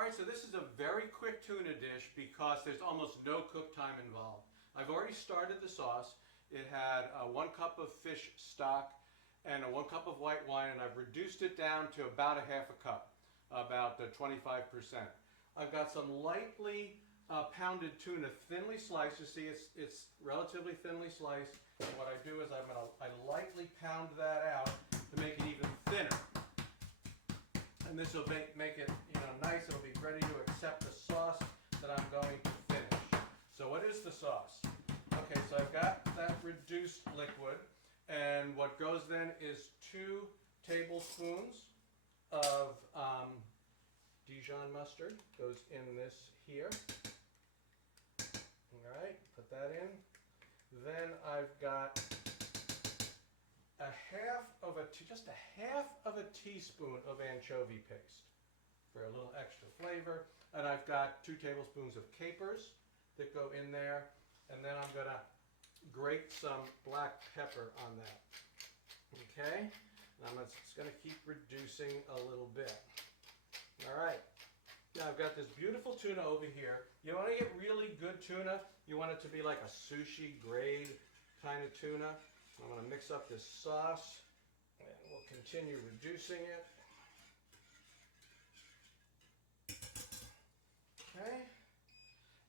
All right, so this is a very quick tuna dish because there's almost no cook time involved. I've already started the sauce. It had 1 cup of fish stock and 1 cup of white wine, and I've reduced it down to about a half a cup, about 25%. I've got some lightly pounded tuna, thinly sliced. You see it's relatively thinly sliced. And what I do is I lightly pound that out to make it even thinner. And this will make it nice. It'll be ready to accept the sauce that I'm going to finish. So what is the sauce? Okay, so I've got that reduced liquid, and what goes then is 2 tablespoons of Dijon mustard goes in this here. All right, put that in. Then I've got just a half of a teaspoon of anchovy paste for a little extra flavor. And I've got 2 tablespoons of capers that go in there. And then I'm going to grate some black pepper on that. Okay? And I'm just going to keep reducing a little bit. All right. Now I've got this beautiful tuna over here. You want to get really good tuna. You want it to be like a sushi grade kind of tuna. I'm going to mix up this sauce, and we'll continue reducing it. Okay.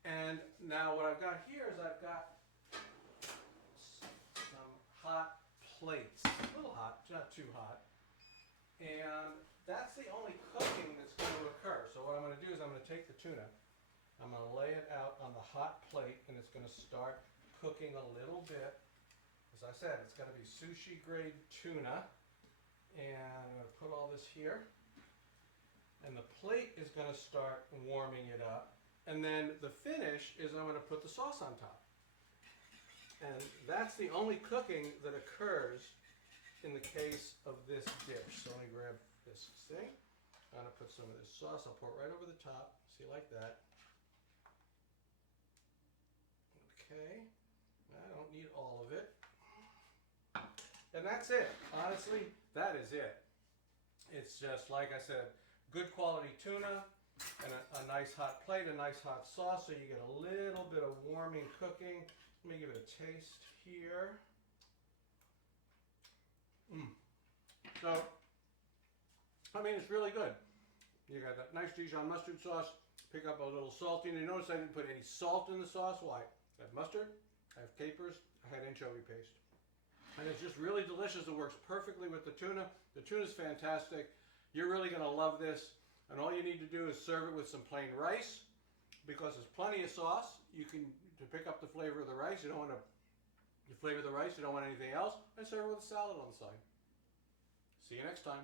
And now what I've got here is I've got some hot plates. A little hot, not too hot. And that's the only cooking that's going to occur. So what I'm going to do is I'm going to take the tuna, I'm going to lay it out on the hot plate, and it's going to start cooking a little bit. As I said, it's going to be sushi grade tuna. And I'm going to put all this here. And the plate is going to start warming it up. And then the finish is I'm going to put the sauce on top. And that's the only cooking that occurs in the case of this dish. So let me grab this thing. I'm going to put some of this sauce. I'll pour it right over the top. See, like that. Okay. I don't need all of it. And that's it. Honestly, that is it. It's just, like I said, good quality tuna and a nice hot plate, a nice hot sauce, so you get a little bit of warming cooking. Let me give it a taste here. So, I mean, it's really good. You got that nice Dijon mustard sauce, pick up a little salty, and you notice I didn't put any salt in the sauce. Why? I have mustard, I have capers, I had anchovy paste. And it's just really delicious. It works perfectly with the tuna. The tuna's fantastic. You're really going to love this. And all you need to do is serve it with some plain rice, because there's plenty of sauce. You can, to pick up the flavor of the rice. You don't want to flavor the rice. You don't want anything else. And serve it with a salad on the side. See you next time.